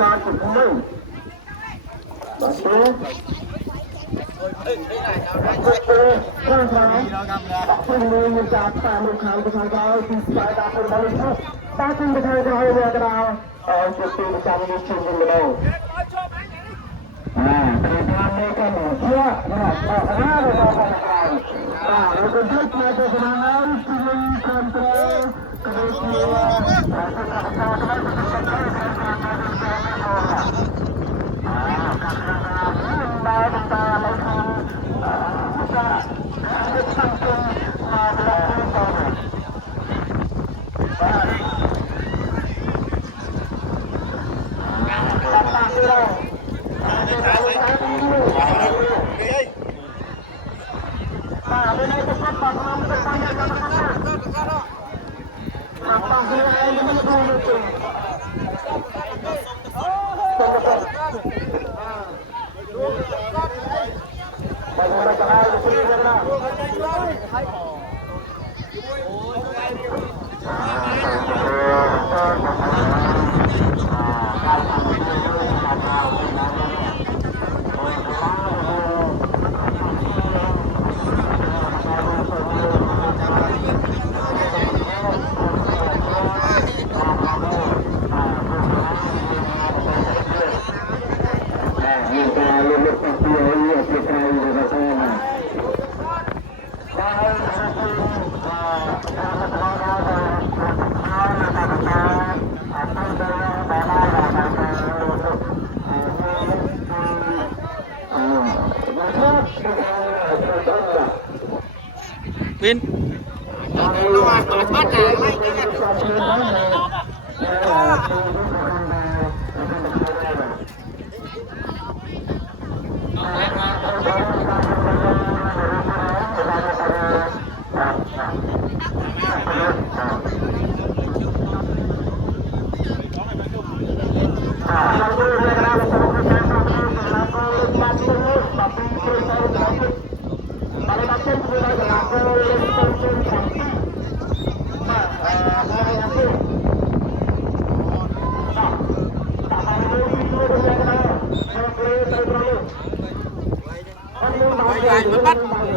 การสุดท้ายมาเชื่อร่างกายที่มีจากตามลูกค้าประชาชนที่สายตาคนบริสุทธิ์ตาคุณประชาชนเมื่อกระดาษจุดตีประจำในชุมชนเราเป็นทางในการเชื่อนะครับเราเราเป็นผู้ชายเป็นนายที่มีความเชื่อกระดูกเชื่อมาเป็นตาไม่ทำจะเป็นสังคมมาเป็นผู้คนตั้งที่เราวิน